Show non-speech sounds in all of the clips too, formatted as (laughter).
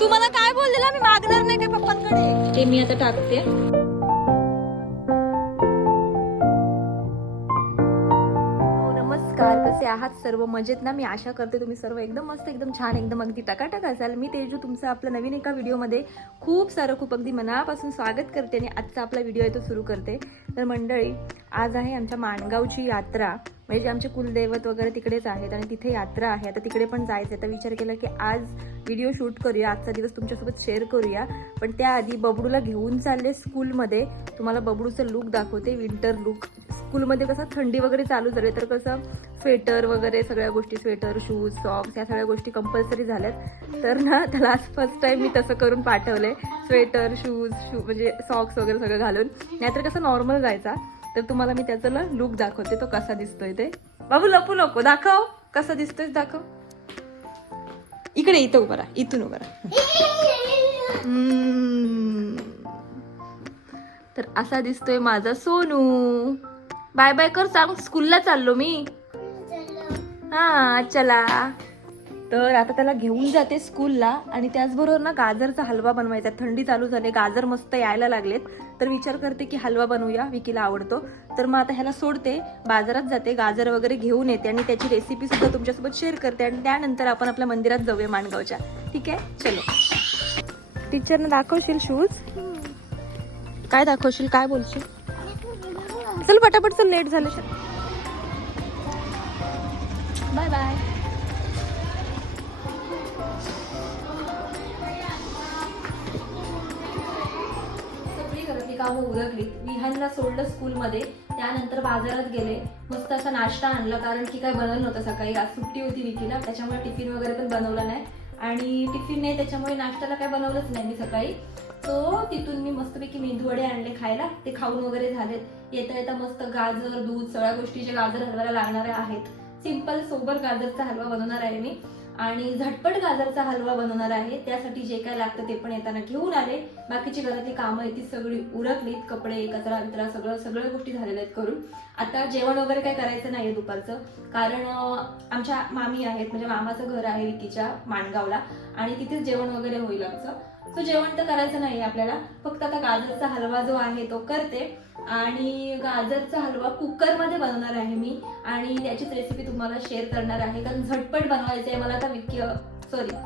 तू मला काय बोललेला? मी मागणार नाही काय पप्पांकडे. ते मी आता टाकते. हो, नमस्कार. कसे आहात सर्व? मजेत ना? मी आशा करते तुम्ही सर्व एकदम मस्त एकदम छान एकदम अगदी टकाटक असाल. मी तेजू तुमचं आपलं नवीन एका व्हिडिओमध्ये खूप सारं खूप अगदी मनापासून स्वागत करते आणि आजचा आपला व्हिडिओ आहे तो सुरू करते. तर मंडळी आज आहे आमच्या माणगावची यात्रा. म्हणजे आमचे कुलदैवत वगैरे तिकडेच आहेत आणि तिथे यात्रा आहे. आता तिकडे पण जायचं आहे तर विचार केला की आज व्हिडिओ शूट करूया. आजचा दिवस तुमच्यासोबत शेअर करूया. पण त्याआधी बबडूला घेऊन चालले स्कूलमध्ये तुम्हाला बबडूचं लुक दाखवते. विंटर लुक स्कूलमध्ये कसं थंडी वगैरे चालू झाली तर कसं स्वेटर वगैरे सगळ्या गोष्टी स्वेटर शूज सॉक्स या सगळ्या गोष्टी कंपल्सरी झाल्यात. तर ना त्याला आज फर्स्ट टाइम मी तसं करून पाठवलं आहे स्वेटर शूज शू म्हणजे सॉक्स वगैरे सगळं घालून. नाहीतर कसं नॉर्मल जायचा तर तुम्हाला मी त्याचा ना लुक दाखवते तो कसा दिसतोय ते. बाबू लपू नको दाखव. कसा दिसतोय दाखव. इकडे इथं उभा राहा इथून उभा राहा. हम्म. तर असा दिसतोय माझा सोनू. बाय बाय कर सांग स्कूलला चाललो मी. हा चला. तर आता त्याला घेऊन जाते स्कूलला आणि त्याचबरोबर ना गाजरचा हलवा बनवायचा थंडी चालू झाली गाजर मस्त यायला लागलेत. तर विचार करते की हलवा बनवूया विकीला आवडतो. तर मग आता ह्याला सोडते बाजारात जाते गाजर वगैरे घेऊन येते आणि त्याची रेसिपी सुद्धा तुमच्यासोबत शेअर करते आणि त्यानंतर आपण आपल्या मंदिरात जाऊया माणगावच्या. ठीक आहे? चलो. टीचरनं दाखवशील शूज काय दाखवशील? काय बोलशील? चल पटापट चल लेट झालं. बाय बाय कामं उरकली. विहानला सोडलं स्कूलमध्ये. त्यानंतर बाजारात गेले. मस्त असा नाश्ता आणला कारण की काय बनवलं नव्हतं सकाळी. आज सुट्टी होती विकीला त्याच्यामुळे टिफिन वगैरे पण बनवला नाही. आणि टिफिन नाही त्याच्यामुळे नाश्त्याला काय बनवलंच नाही मी सकाळी. तो तिथून मी मस्तपैकी मेंदूवडे आणले खायला. ते खाऊन वगैरे झालेत. येता येता मस्त गाजर दूध सगळ्या गोष्टी जे गाजर हलवायला लागणाऱ्या आहेत. सिंपल सोबर गाजरचा हलवा बनवणार आहे मी. आणि झटपट गाजरचा हलवा बनवणार आहे. त्यासाठी जे काय लागतं ते पण येताना घेऊन आले. बाकीची घरातली कामं आहेत ती सगळी उरकलीत. कपडे कचरा बिचरा सगळं सगळ्या गोष्टी झालेल्या आहेत करून. आता जेवण वगैरे काय करायचं नाहीये दुपारचं. कारण आमच्या मामी आहेत. म्हणजे मामाचं घर आहे विकीच्या माणगावला. आणि तिथेच जेवण वगैरे होईल आमचं. सो जेवण तर करायचं नाही आपल्याला. फक्त आता गाजरचा हलवा जो आहे तो करते. आणि गाजरचा हलवा कुकरमध्ये बनवणार आहे मी. आणि त्याचीच रेसिपी तुम्हाला शेअर करणार आहे. कारण झटपट बनवायचं आहे मला आता विकी सॉरी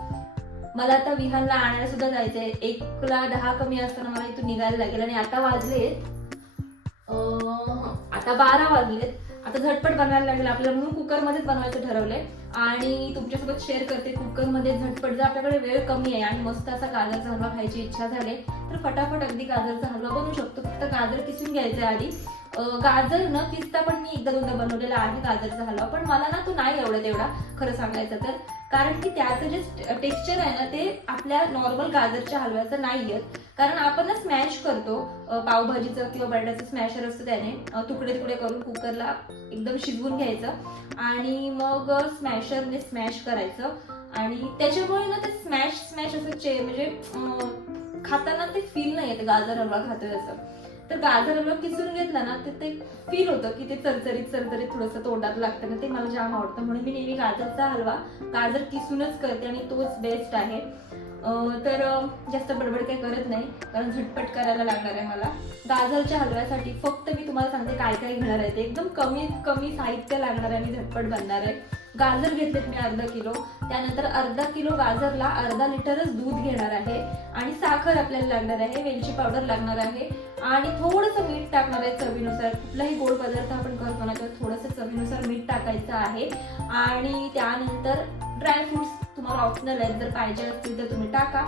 मला आता विहानला आणायला सुद्धा जायचंय. एकला दहा कमी असताना मला इथून निघायला लागेल. आणि आता वाजलेत आता बारा वाजलेत. आता झटपट बनवायला लागेल. आपल्याला म्हणून कुकरमध्येच बनवायचं ठरवलंय. आणि तुमच्यासोबत शेअर करते कुकरमध्ये झटपट जर आपल्याकडे वेळ कमी आहे आणि मस्त असा गाजरचा हलवा खायची इच्छा झाली तर फटाफट अगदी गाजरचा हलवा बनवू शकतो. फक्त गाजर किसून घ्यायचं आधी. गाजर न किसता पण मी एकदा दोनदा बनवलेला आहे गाजरचा हलवा पण मला ना तो नाही आवडत एवढा खरं सांगायचं तर. कारण की त्याचं जे टेक्स्चर आहे ना ते आपल्या नॉर्मल गाजरच्या हलव्याचं नाही येत कारण आपण ना स्मॅश करतो पावभाजीचं किंवा बटाट्याचं स्मॅशर असतं त्याने. तुकडे तुकडे करून कुकरला एकदम शिजवून घ्यायचं. आणि मग स्मॅशरने स्मॅश करायचं. आणि त्याच्यामुळे ना ते स्मॅश स्मॅश असं चे म्हणजे खाताना ते फील नाही येते. गाजर हलवा खातोय असं. तर गाजर हलवा किसून घेतला ना तर ते फील होतं की ते चरचरीत चरचरीत थोडंसं तोंडात लागतं ना ते मला जाम आवडतं. म्हणून मी नेहमी गाजरचा हलवा गाजर किसूनच करते आणि तोच बेस्ट आहे. तर जास्त बडबड काही करत नाही कारण झटपट करायला लागणार आहे मला. गाजरच्या हलव्यासाठी फक्त मी तुम्हाला सांगते काय काय घेणार आहे ते. एकदम कमीत कमी साहित्य लागणार आहे आणि झटपट बनणार आहे. गाजर घेतलेत मी अर्धा किलो. त्यानंतर अर्धा किलो गाजरला अर्धा लिटरच दूध घेणार आहे. आणि साखर आपल्याला लागणार आहे वेलची पावडर लागणार आहे. आणि थोडंसं मीठ टाकणार आहे चवीनुसार. कुठलाही गोड पदार्थ आपण करतो ना तर थोडंसं चवीनुसार मीठ टाकायचं आहे. आणि त्यानंतर ड्रायफ्रुट्स तुम्हाला ऑप्शनल आहेत. जर पाहिजे असतील तर तुम्ही टाका.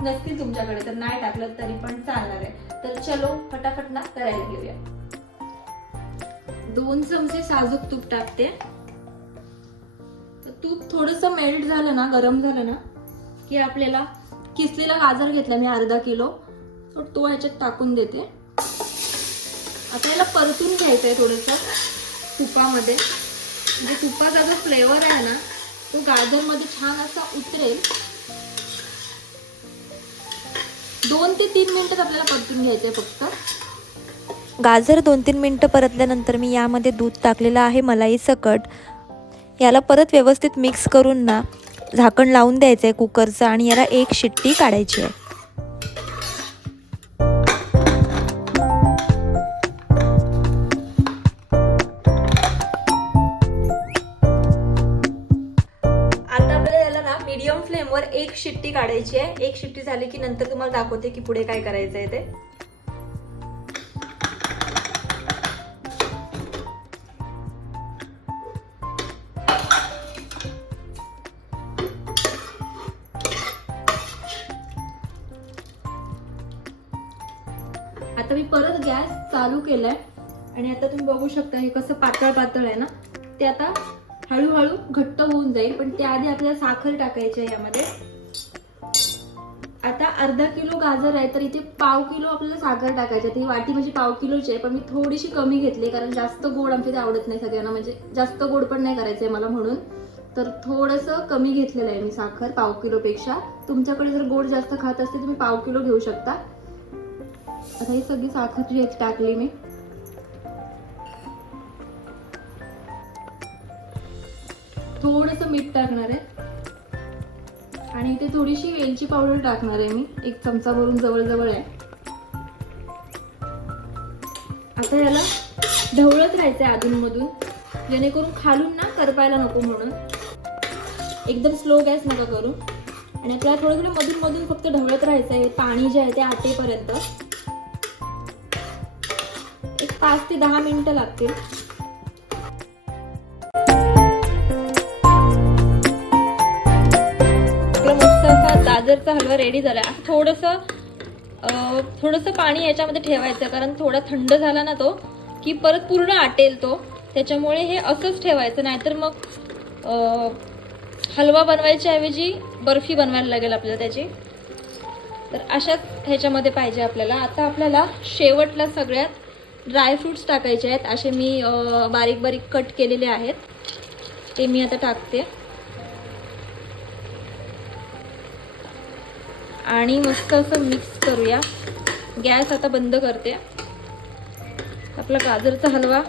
नसतील तुमच्याकडे तर नाही टाकलं तरी पण चालणार आहे. तर चलो फटाफट ना करायला घेऊया. दोन चमचे साजूक तूप टाकते. तर तूप थोडस मेल्ट झालं ना गरम झालं ना की आपल्याला किसलेला गाजर घेतला मी अर्धा किलो तर तो ह्याच्यात टाकून देते. आता याला परतून घ्यायचं आहे थोडंसं तुपामध्ये. म्हणजे तुपाचा जो फ्लेवर आहे ना तो गाजरमध्ये छान असा उतरेल. दोन ते तीन मिनिटात आपल्याला परतून घ्यायचंय फक्त. गाजर दोन तीन मिनटं परतल्यानंतर मी यामध्ये दूध टाकलेलं आहे मलाई सकट. याला परत व्यवस्थित मिक्स करून ना झाकण लावून द्यायचं आहे कुकरचं आणि याला एक शिट्टी काढायची आहे. एक शिट्टी काढायची आहे. एक शिट्टी झाली की नंतर तुम्हाला दाखवते की पुढे काय करायचं आहे ते. आता मी परत गॅस चालू केलाय. आणि आता तुम्ही बघू शकता हे कसं पातळ पातळ आहे ना. ते आता हळूहळू घट्ट होऊन जाईल. पण त्याआधी आपल्याला साखर टाकायची आहे यामध्ये. आता अर्धा किलो गाजर आहे तर इथे पाव किलो आपल्याला साखर टाकायची आहे. ती वाटी म्हणजे पाव किलोची आहे पण मी थोडीशी कमी घेतली कारण जास्त गोड आमच्या इथे आवडत नाही सगळ्यांना. म्हणजे जास्त गोड पण नाही करायचंय मला म्हणून. तर थोडंसं कमी घेतलेलं आहे मी साखर पाव किलोपेक्षा. तुमच्याकडे जर गोड जास्त खात असते तुम्ही पाव किलो घेऊ शकता. आता ही सगळी साखर जी आहे टाकली मी. थोडस मीठ टाकणार आहे. आणि इथे थोडीशी वेलची पावडर टाकणार आहे मी. एक चमचा भरून जवळ जवळ आहे. आता याला ढवळत राहायचंय अधूनमधून. जेणेकरून खालून ना करपायला नको म्हणून. एकदम स्लो गॅस नका करू. आणि आपल्याला थोडं थोडं मधून मधून फक्त ढवळत राहायचं आहे पाणी जे आहे ते आटेपर्यंत. एक पाच ते दहा मिनिटं लागतील. गाजरचा हलवा रेडी झाला. आहे थोडंसं थोडंसं पाणी याच्यामध्ये ठेवायचं कारण थोडा थंड झाला ना तो की परत पूर्ण आटेल तो. त्याच्यामुळे हे असंच ठेवायचं नाहीतर मग हलवा बनवायच्या ऐवजी बर्फी बनवायला लागेल आपल्याला त्याची. तर अशाच ह्याच्यामध्ये पाहिजे आपल्याला. आता आपल्याला शेवटला सगळ्यात ड्रायफ्रूट्स टाकायचे आहेत. असे मी बारीक बारीक कट केलेले आहेत. ते मी आता टाकते. आणि मस्त असं मिक्स करूया. गॅस आता बंद करते. आपला गाजरचा हलवा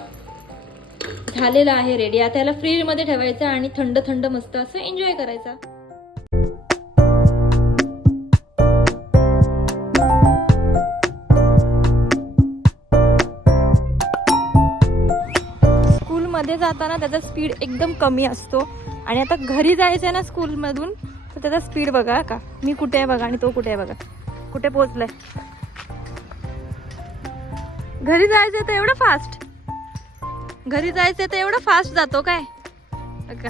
झालेला आहे रेडी आता याला फ्रीजमध्ये ठेवायचा आणि थंड थंड मस्त असं एन्जॉय करायचा. स्कूलमध्ये जाताना त्याचा स्पीड एकदम कमी असतो. आणि आता घरी जायचं आहे ना स्कूलमधून तर त्याचा स्पीड बघा का. मी कुठे आहे बघा आणि तो कुठे आहे बघा. कुठे पोहोचलाय? घरी जायचंय तर एवढं फास्ट घरी जायचंय तर एवढं फास्ट जातो काय? का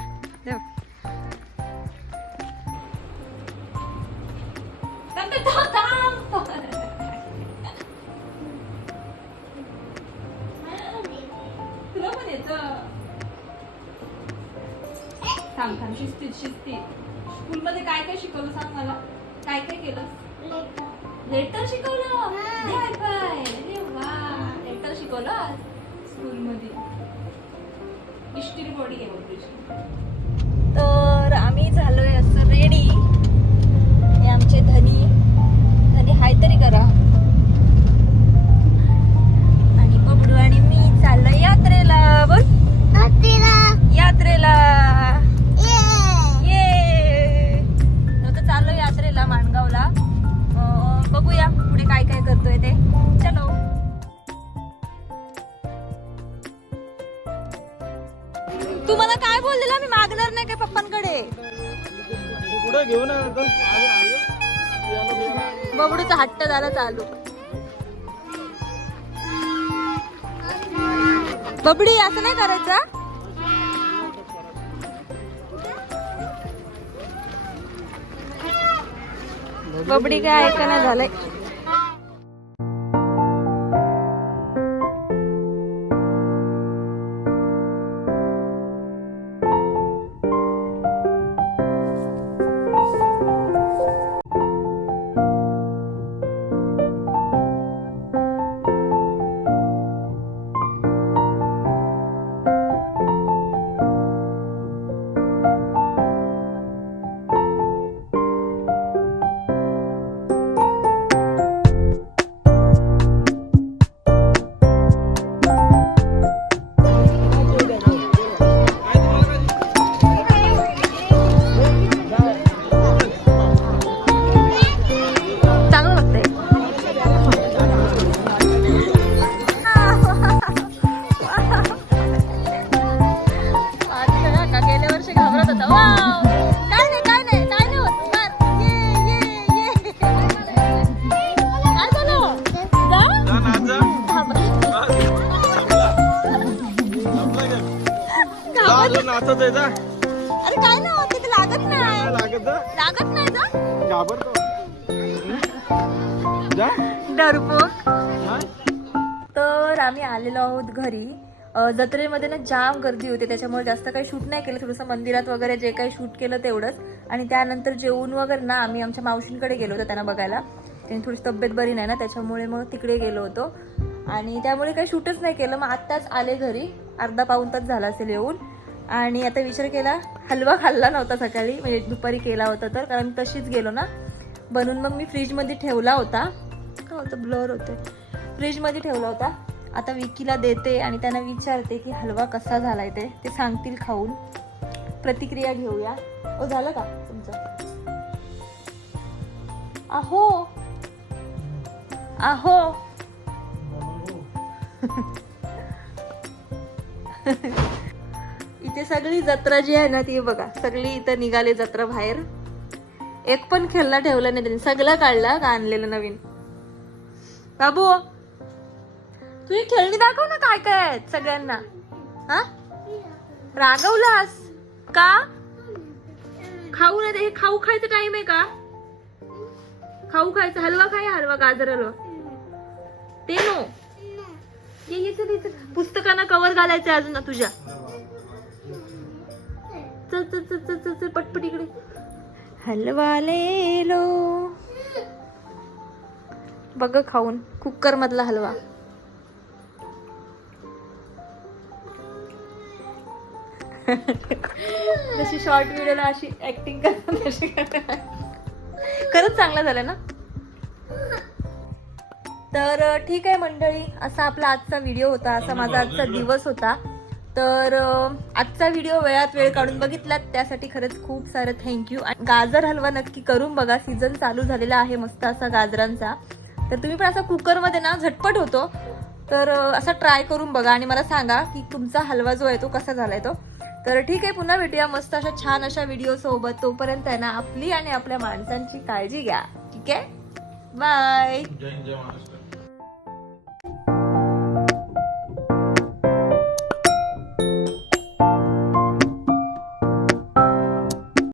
थांब, थांब, थांब थांब शिस्तीत शिस्तीत. स्कूलमध्ये काय काय शिकवलं सांग मला? काय काय केलं? लेटर शिकवलं? अरे वा. लेटर शिकवलं स्कूलमध्ये. इष्टीरी बॉडी आहे बघ तुझी. मला काय बोललेला? मी मागणार नाही काय पप्पांकडे. कुठे घेऊन बबडूचा हट्ट झाला चालू. बबडी असं नाही करायचं? बबडी काय ऐकायला झालंय. होतं. काय नाही काय नाही. अरे काय नाही लागत नाही. लागत नाही तर आम्ही आलेलो आहोत घरी. जत्रेमध्ये ना जाम गर्दी होती त्याच्यामुळे जास्त काही शूट नाही केलं. थोडंसं मंदिरात वगैरे जे काही शूट केलं तेवढंच. आणि त्यानंतर जेवून वगैरे ना आम्ही आमच्या मावशींकडे गेलो होतो त्यांना बघायला. त्यांनी थोडीशी तब्येत बरी नाही ना त्याच्यामुळे मग तिकडे गेलो होतो. आणि त्यामुळे काही शूटच नाही केलं. मग आत्ताच आले घरी. अर्धा पाऊन तास झाला असेल येऊन. आणि आता विचार केला हलवा खाल्ला नव्हता सकाळी. म्हणजे दुपारी केला होता तर कारण तशीच गेलो ना. बनवून मग मी फ्रीजमध्ये ठेवला होता. का होतं? ब्लर होतं फ्रीजमध्ये ठेवला होता. आता विकीला देते आणि त्यांना विचारते की हलवा कसा झालाय ते. ते सांगतील खाऊन. प्रतिक्रिया घेऊया. ओ झालं का तुमचं? आहो. आहो. (laughs) इथे सगळी जत्रा जी आहे ना ती बघा. सगळी इथं निघाले जत्रा बाहेर. एक पण खेळला ठेवला नाही त्यांनी. सगळं काढला का आणलेलं नवीन. बाबू तुझी खेळणी दाखव ना काय काय आहेत सगळ्यांना. हा? रागवलास? का? खाऊ नाही हे खाऊ खायचं टाइम आहे का? खाऊ खायचं. हलवा खाय हलवा गाजर हलवा ते नो ये ये चल, पुस्तकांना कवर घालायचं अजून ना तुझ्या. चल चल चल चल चल चल पटपट इकडे. हलवा लेलो बघ खाऊन. कुकर मधला हलवा. जशी शॉर्ट व्हिडिओला अशी ऍक्टिंग करतात तशी. खरंच चांगला झाला ना? तर ठीक आहे मंडळी असा आपला आजचा व्हिडिओ होता असा माझा आजचा दिवस होता. तर आजचा व्हिडिओ वेळात वेळ काढून बघितलात त्यासाठी खरंच खूप सारं थँक्यू गाजर हलवा नक्की करून बघा सीझन चालू झालेला आहे मस्त असा गाजरांचा. तर तुम्ही पण असा कुकरमध्ये ना झटपट होतो. तर असा ट्राय करून बघा आणि मला सांगा की तुमचा हलवा जो आहे तो कसा झालाय तो. तर ठीक आहे पुन्हा भेटूया. मस्त अशा छान अशा व्हिडिओ सोबत. तोपर्यंत आहे ना आपली आणि आपल्या माणसांची काळजी घ्या. ठीक आहे? बाय जय जय महाराष्ट्र.